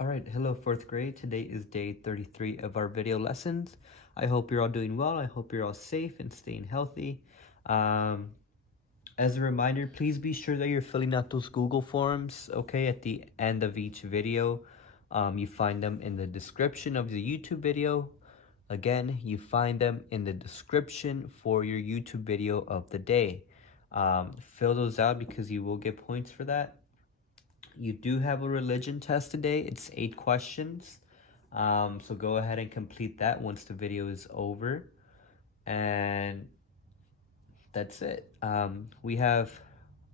Alright, hello 4th grade. Today is day 33 of our video lessons. I hope you're all doing well. I hope you're all safe and staying healthy. As a reminder, please be sure that you're filling out those Google Forms, okay, at the end of each video. You find them in the description of the YouTube video. Again, you find them in the description for your YouTube video of the day. Fill those out because you will get points for that. You do have a religion test today. It's 8 questions. So go ahead and complete that once the video is over. And that's it. We have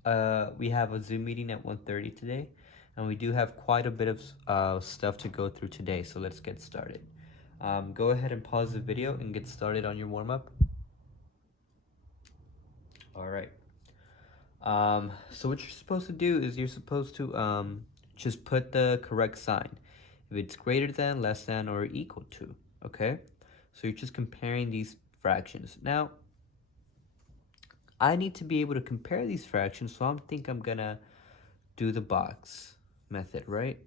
a Zoom meeting at 1:30 today, and we do have quite a bit of stuff to go through today. So let's get started. Go ahead and pause the video and get started on your warm-up. All right. So what you're supposed to do is you're supposed to just put the correct sign. If it's greater than, less than, or equal to, okay? So you're just comparing these fractions. Now, I need to be able to compare these fractions, so I'm gonna do the box method, right?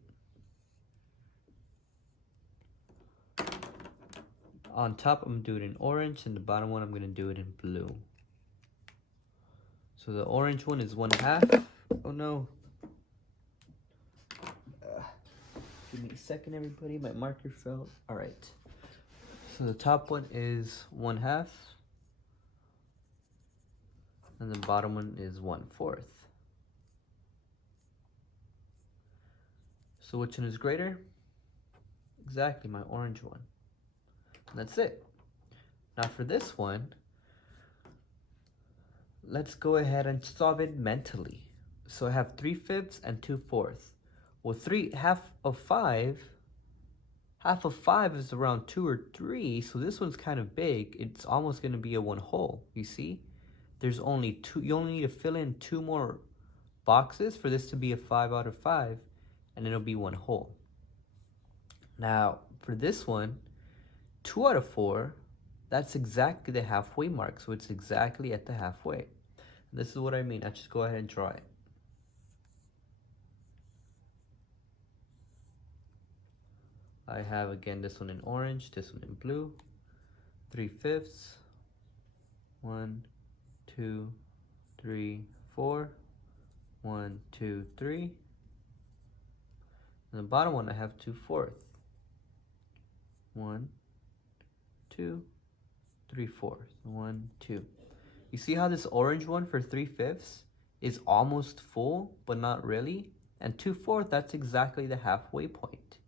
On top, I'm gonna do it in orange, and the bottom one, I'm gonna do it in blue. So the orange one is 1/2. Oh no. Give me a second, everybody. My marker fell. All right. So the top one is 1/2. And the bottom one is 1/4. So which one is greater? Exactly, my orange one. And that's it. Now for this one, let's go ahead and solve it mentally. So I have 3/5 and 2/4. Well, half of five is around 2 or 3, so this one's kind of big. It's almost going to be a 1 whole, you see? There's only 2, you only need to fill in 2 more boxes for this to be a 5 out of 5, and it'll be 1 whole. Now, for this one, 2 out of 4, that's exactly the halfway mark, so it's exactly at the halfway. And this is what I mean. I just go ahead and draw it. I have, again, this one in orange, this one in blue. 3/5. 1, 2, 3, 4. 1, 2, 3. And the bottom one, I have 2/4. 1, 2, 3/4. 1, 2. You see how this orange one for 3/5 is almost full, but not really? And 2/4, that's exactly the halfway point.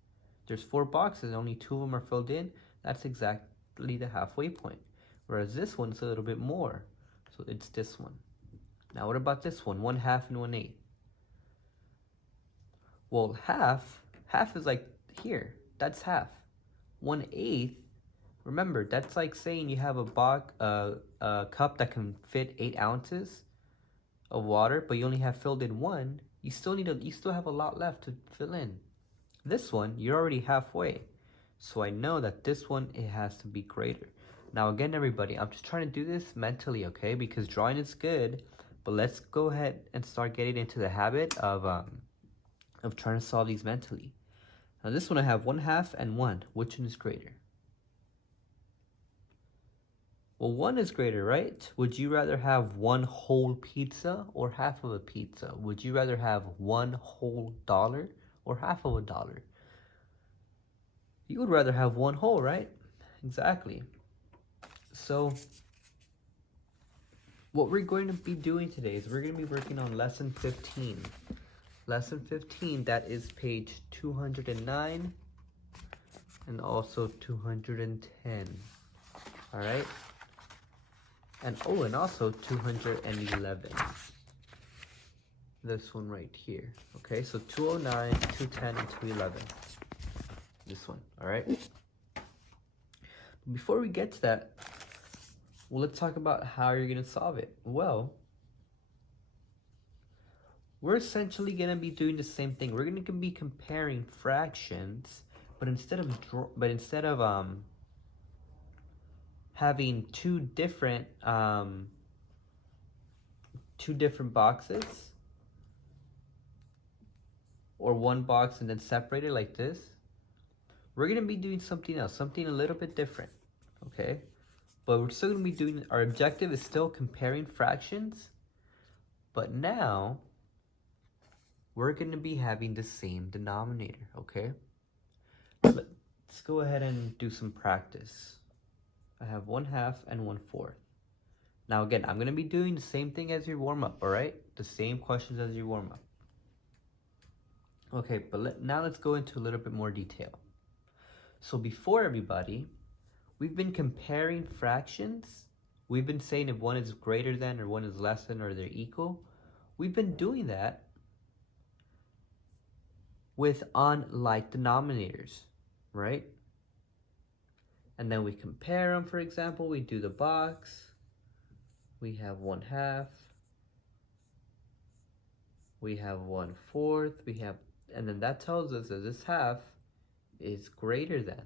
There's 4 boxes and only 2 of them are filled in. That's exactly the halfway point. Whereas this one's a little bit more. So it's this one. Now what about this one? 1/2 and 1/8. Well, half is like here. That's half. 1/8, remember, that's like saying you have a cup that can fit 8 ounces of water, but you only have filled in 1. You still have a lot left to fill in. This one, you're already halfway. So I know that this one, it has to be greater. Now again, everybody, I'm just trying to do this mentally, okay? Because drawing is good, but let's go ahead and start getting into the habit of trying to solve these mentally. Now this one I have 1/2 and 1. Which one is greater? Well, 1 is greater, right? Would you rather have 1 whole pizza or half of a pizza? Would you rather have 1 whole dollar or half of a dollar? You would rather have 1 whole, right? Exactly. So what we're going to be doing today is we're going to be working on lesson 15. Lesson 15, that is page 209 and also 210. All right? And also 211. This one right here. Okay, so 209, 210, and 211. This one, all right? Before we get to that, well, let's talk about how you're going to solve it. Well, we're essentially going to be doing the same thing. We're going to be comparing fractions, but instead of having two different boxes, or one box and then separate it like this, we're going to be doing something else, something a little bit different, okay? But we're still going to be doing, our objective is still comparing fractions, but now we're going to be having the same denominator, okay? Let's go ahead and do some practice. I have 1/2 and 1/4. Now again, I'm going to be doing the same thing as your warm-up, all right? The same questions as your warm-up. Okay, but now let's go into a little bit more detail. So before, everybody, we've been comparing fractions. We've been saying if one is greater than or one is less than or they're equal. We've been doing that with unlike denominators, right? And then we compare them, for example, we do the box. We have 1/2. We have 1/4. And then that tells us that this half is greater than,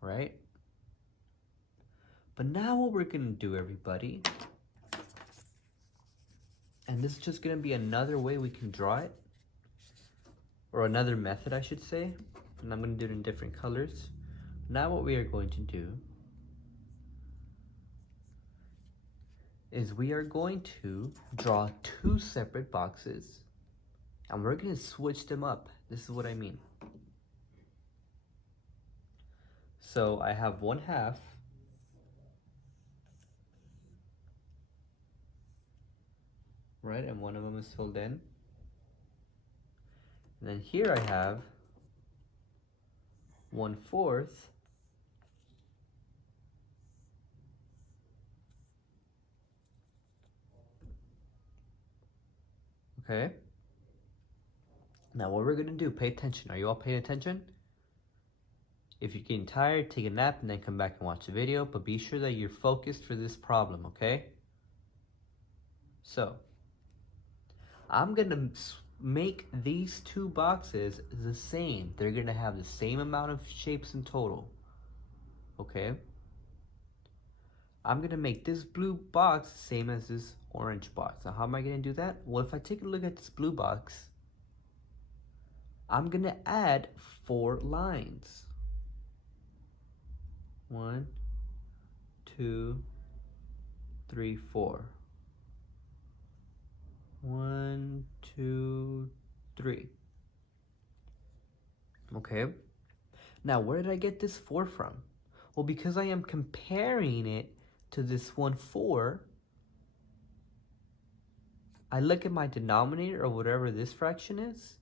right? But now what we're gonna do, everybody, and this is just gonna be another way we can draw it, or another method, I should say, and I'm gonna do it in different colors. Now what we are going to do is we are going to draw two separate boxes, and we're gonna switch them up. This is what I mean. So I have 1/2. Right, and one of them is filled in. And then here I have 1/4. Okay. Now what we're gonna do, pay attention. Are you all paying attention? If you're getting tired, take a nap and then come back and watch the video, but be sure that you're focused for this problem, okay? So, I'm gonna make these two boxes the same. They're gonna have the same amount of shapes in total, okay? I'm gonna make this blue box the same as this orange box. Now how am I gonna do that? Well, if I take a look at this blue box, I'm gonna add 4 lines. 1, 2, 3, 4. 1, 2, 3. Okay. Now, where did I get this 4 from? Well, because I am comparing it to this 1/4, I look at my denominator or whatever this fraction is,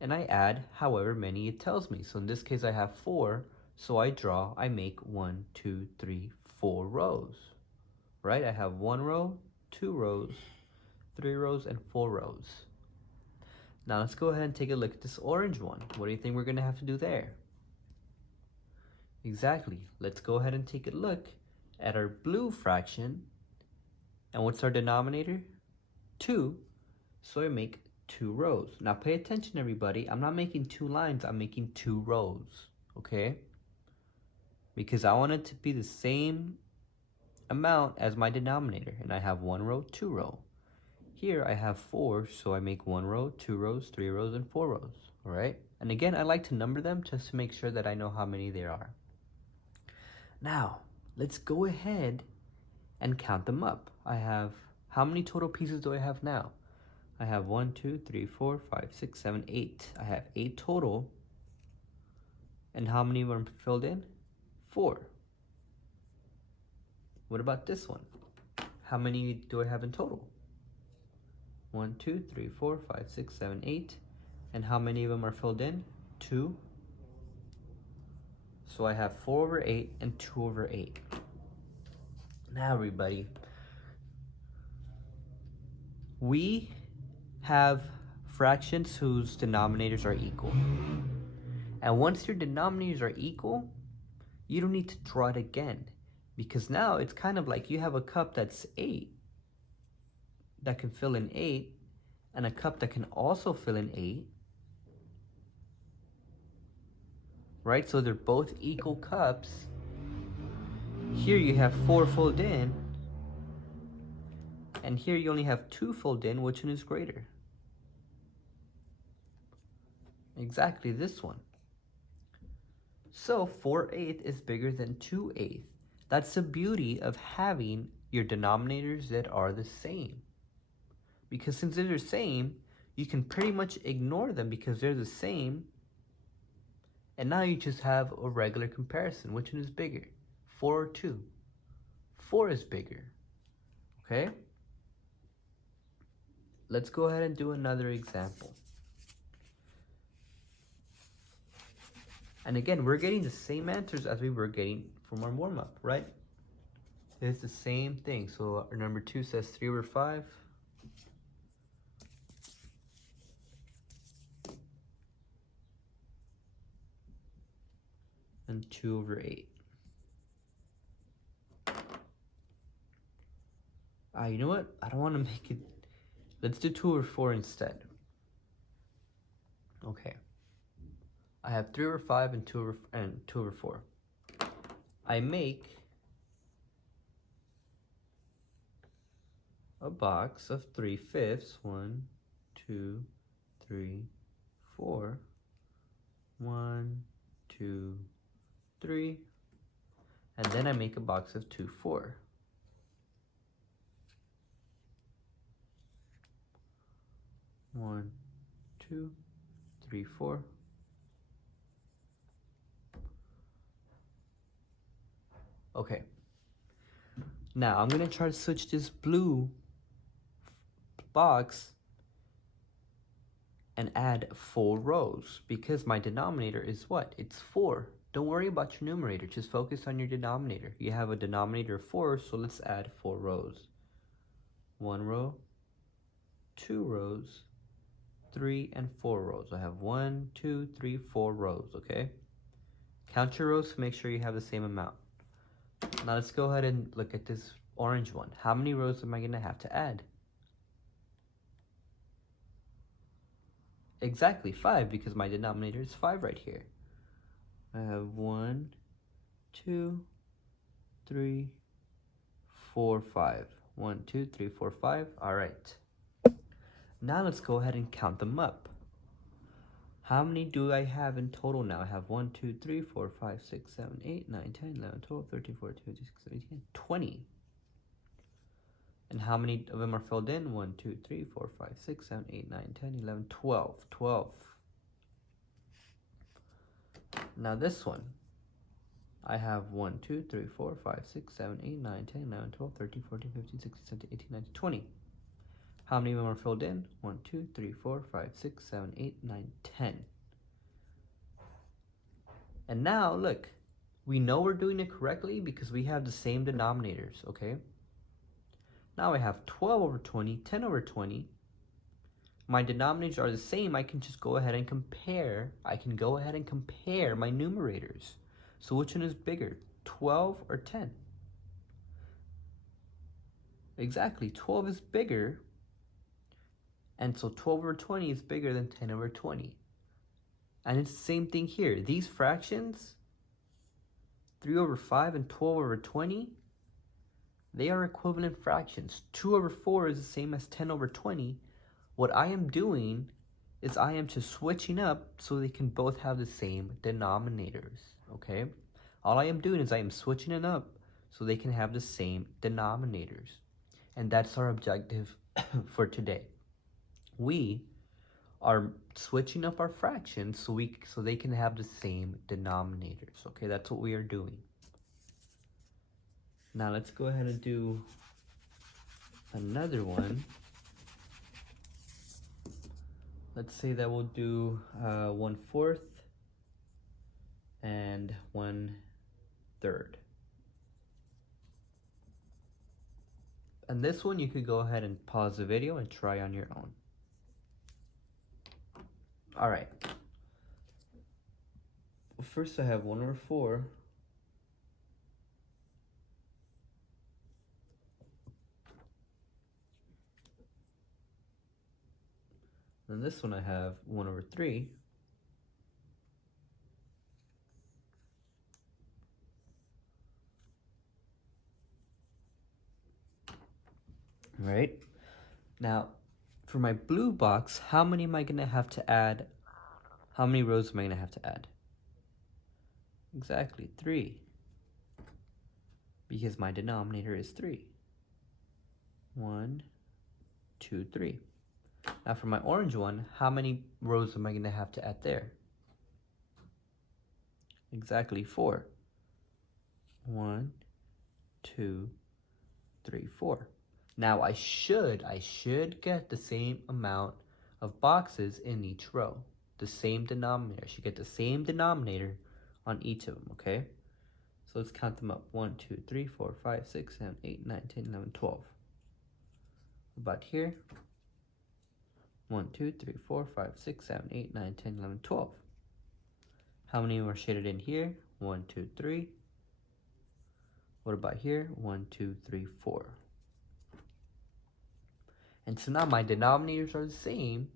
and I add however many it tells me. So in this case, I have 4. So I make 1, 2, 3, 4 rows, right? I have 1 row, 2 rows, 3 rows, and 4 rows. Now let's go ahead and take a look at this orange one. What do you think we're gonna have to do there? Exactly. Let's go ahead and take a look at our blue fraction. And what's our denominator? 2. So I make 2 rows. Now pay attention, everybody. I'm not making 2 lines, I'm making 2 rows, okay? Because I want it to be the same amount as my denominator. And I have 1 row, 2 row. Here I have 4, so I make 1 row, 2 rows, 3 rows, and 4 rows, all right? And again, I like to number them just to make sure that I know how many there are. Now, let's go ahead and count them up. I have, how many total pieces do I have now? I have 1, 2, 3, 4, 5, 6, 7, 8. I have 8 total. And how many were filled in? 4. What about this one? How many do I have in total? 1, 2, 3, 4, 5, 6, 7, 8. And how many of them are filled in? 2. So I have 4/8 and 2/8. Now, everybody, we have fractions whose denominators are equal. And once your denominators are equal, you don't need to draw it again, because now it's kind of like you have a cup that's 8 that can fill in 8, and a cup that can also fill in 8, right? So they're both equal cups. Here you have 4 filled in, and here you only have 2 filled in. Which one is greater? Exactly this one. So 4/8 is bigger than 2/8. That's the beauty of having your denominators that are the same. Because since they're the same, you can pretty much ignore them because they're the same. And now you just have a regular comparison. Which one is bigger? 4 or 2? 4 is bigger. Okay? Let's go ahead and do another example. And again, we're getting the same answers as we were getting from our warm-up, right? It's the same thing. So our number 2 says 3/5. And 2/8. You know what? I don't want to make it. Let's do 2/4 instead. Okay. I have 3/5 and 2/4. I make a box of 3/5. 1, 2, 3, 4. 1, 2, 3. And then I make a box of 2/4. 1, 2, 3, 4. Okay. Now I'm gonna try to switch this blue box and add 4 rows because my denominator is what? It's 4. Don't worry about your numerator, just focus on your denominator. You have a denominator of 4, so let's add 4 rows. 1 row, 2 rows, 3 and 4 rows. I have 1, 2, 3, 4 rows, okay? Count your rows to make sure you have the same amount. Now let's go ahead and look at this orange one. How many rows am I gonna have to add? Exactly 5 because my denominator is 5 right here. I have 1, 2, 3, 4, 5. 1, 2, 3, 4, 5. All right. Now let's go ahead and count them up. How many do I have in total now? I have 1, 2, 3, 4, 5, 6, 7, 8, 9, 10, 11, 12, 13, 14, 15, 16, 17, 18, 20. And how many of them are filled in? 1, 2, 3, 4, 5, 6, 7, 8, 9, 10, 11, 12. 12. Now this one. I have 1, 2, 3, 4, 5, 6, 7, 8, 9, 10, 11, 12, 13, 14, 15, 16, 17, 18, 19, 20. How many of them are filled in? 1, 2, 3, 4, 5, 6, 7, 8, 9, 10. And now, look, we know we're doing it correctly because we have the same denominators, okay? Now I have 12/20, 10/20. My denominators are the same. I can just go ahead and compare. I can go ahead and compare my numerators. So which one is bigger, 12 or 10? Exactly, 12 is bigger. And so 12/20 is bigger than 10/20. And it's the same thing here. These fractions, 3/5 and 12/20, they are equivalent fractions. 2/4 is the same as 10/20. What I am doing is I am just switching up so they can both have the same denominators, okay? All I am doing is I am switching it up so they can have the same denominators. And that's our objective for today. We are switching up our fractions so they can have the same denominators, okay? That's what we are doing. Now let's go ahead and do another one. Let's say that we'll do 1/4 and 1/3. And this one you could go ahead and pause the video and try on your own. All right. Well, first I have 1/4. Then this one I have 1/3. Right? Now, for my blue box, how many am I gonna have to add? How many rows am I going to have to add? Exactly, 3. Because my denominator is 3. 1, 2, 3. Now for my orange one, how many rows am I going to have to add there? Exactly 4. 1, 2, 3, 4. Now I should get the same amount of boxes in each row. The same denominator. I should get the same denominator on each of them, okay? So let's count them up. 1, 2, 3, 4, 5, 6, 7, 8, 9, 10, 11, 12. About here. 1, 2, 3, 4, 5, 6, 7, 8, 9, 10, 11, 12. How many were shaded in here? 1, 2, 3. What about here? 1, 2, 3, 4. And so now my denominators are the same.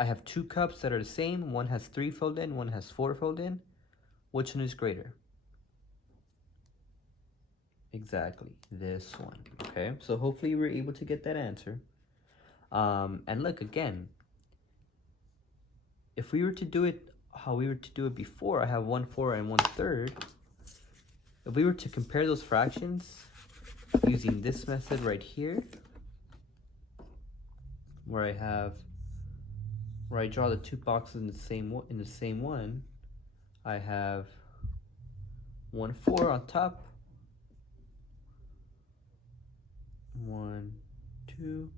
I have 2 cups that are the same. One has 3 filled in, one has 4 filled in. Which one is greater? Exactly, this one, okay? So hopefully you were able to get that answer. And look, again, if we were to do it how we were to do it before, I have 1/4 and 1/3. If we were to compare those fractions using this method right here, where I draw the 2 boxes in the same one, I have 1/4 on top. 1, 2,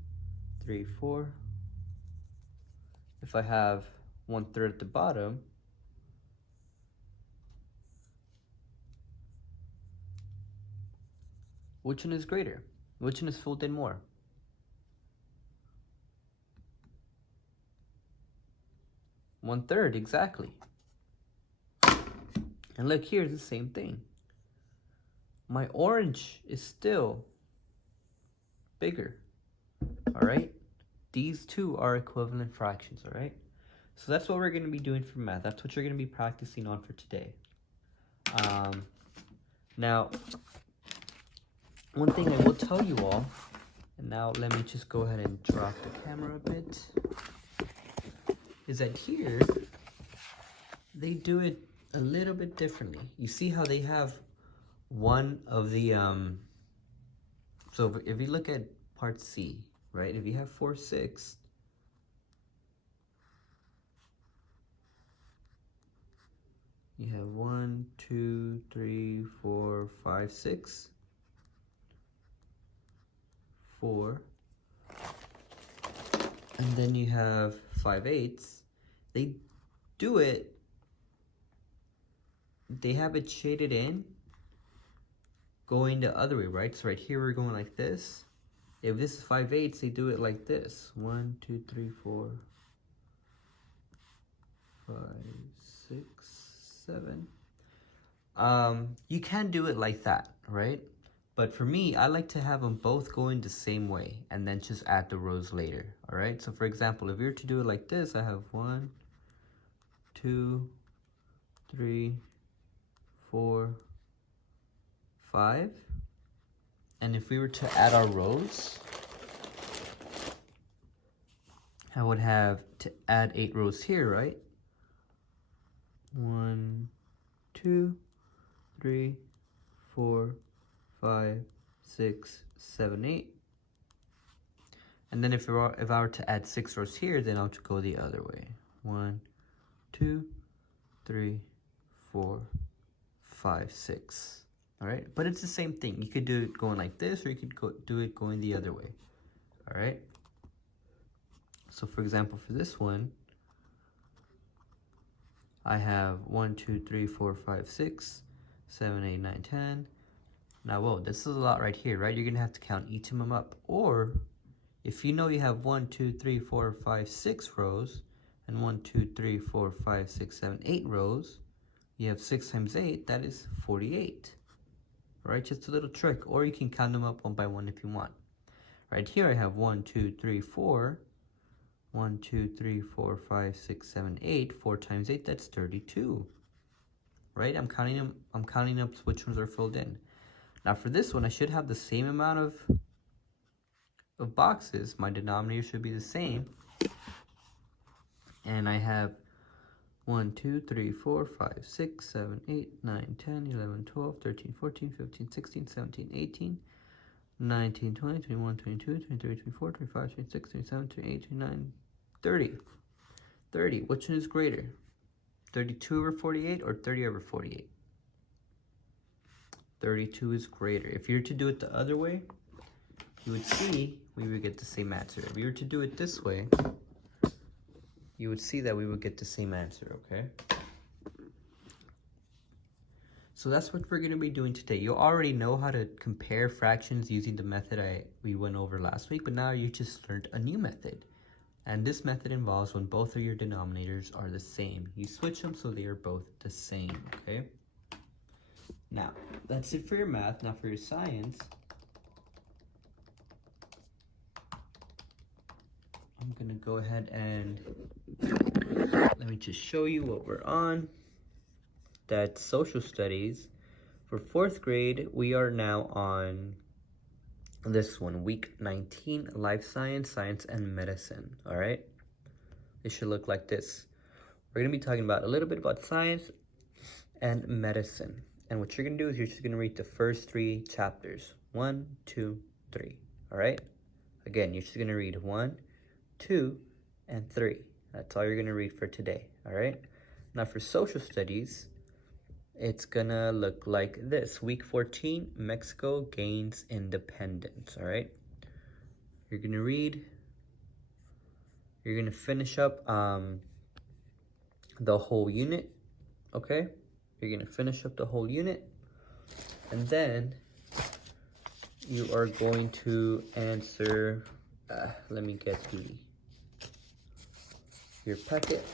3, 4. If I have 1/3 at the bottom, which one is greater? Which one is filled in more? One-third, exactly. And look, here's the same thing. My orange is still bigger, all right? These two are equivalent fractions, all right? So that's what we're going to be doing for math. That's what you're going to be practicing on for today. Now, one thing I will tell you all, and now let me just go ahead and drop the camera a bit, is that here, they do it a little bit differently. You see how they have one of the, so if you look at part C, right, if you have 4/6, you have 1, 2, 3, 4, 5, 6, 4, and then you have 5/8. They do it, they have it shaded in going the other way, right? So right here we're going like this. If this is 5/8, they do it like this. 1, 2, 3, 4, 5, 6, 7. You can do it like that, right? But for me, I like to have them both going the same way and then just add the rows later, all right? So for example, if we were to do it like this, I have 1, 2, 3, 4, 5. And if we were to add our rows, I would have to add 8 rows here, right? 1, 2, 3, 4, 5, 6, 7, 8. And then if I were to add 6 rows here, then I'll just go the other way. 1, 2, 3, 4, 5, 6. All right, but it's the same thing. You could do it going like this, or you could do it going the other way. All right. So for example, for this one, I have 1, 2, 3, 4, 5, 6, 7, 8, 9, 10. Now, whoa, this is a lot right here, right? You're gonna have to count each of them up. Or if you know you have 1, 2, 3, 4, 5, 6 rows, and 1, 2, 3, 4, 5, 6, 7, 8 rows, you have 6 times 8, that is 48. Right, just a little trick, or you can count them up one by one if you want. Right here I have 1, 2, 3, 4. 1, 2, 3, 4, 5, 6, 7, 8. 4 times 8, that's 32. Right, I'm counting up which ones are filled in. Now for this one, I should have the same amount of boxes. My denominator should be the same. And I have 1, 2, 3, 4, 5, 6, 7, 8, 9, 10, 11, 12, 13, 14, 15, 16, 17, 18, 19, 20, 21, 22, 23, 24, 25, 26, 27, 28, 29, 30. 30. Which one is greater? 32 over 48 or 30 over 48? 32 is greater. If you were to do it the other way, you would see we would get the same answer. If you were to do it this way, you would see that we would get the same answer, okay? So that's what we're going to be doing today. You already know how to compare fractions using the method we went over last week, but now you just learned a new method. And this method involves when both of your denominators are the same. You switch them so they are both the same, okay? Now, that's it for your math. Now for your science, I'm gonna go ahead and let me just show you what we're on. That's social studies. For 4th grade, we are now on this one, week 19, life science, science and medicine, all right? It should look like this. We're gonna be talking about a little bit about science and medicine. And what you're gonna do is you're just gonna read the first 3 chapters. 1, 2, 3, all right? Again, you're just gonna read 1, 2, and 3. That's all you're gonna read for today, all right? Now for social studies, it's gonna look like this. Week 14, Mexico gains independence, all right? You're gonna read, you're gonna finish up the whole unit, okay? You're gonna finish up the whole unit, and then you are going to answer, let me get your packet.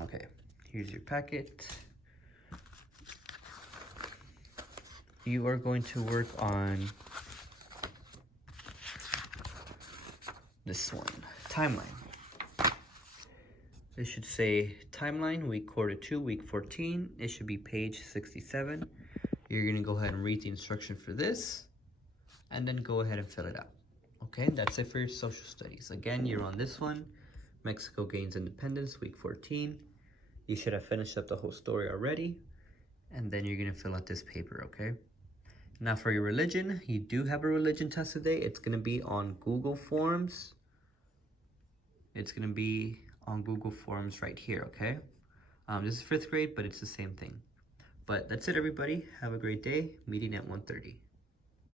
Okay, here's your packet. You are going to work on this one, timeline. It should say timeline, week quarter 2, week 14. It should be page 67. You're gonna go ahead and read the instruction for this, and then go ahead and fill it out. Okay, that's it for your social studies. Again, you're on this one, Mexico gains independence, week 14. You should have finished up the whole story already, and then you're gonna fill out this paper, okay? Now for your religion, you do have a religion test today. It's gonna be on Google Forms. It's gonna be on Google Forms right here, okay? This is 5th grade, but it's the same thing. But that's it, everybody. Have a great day. Meeting at 1:30.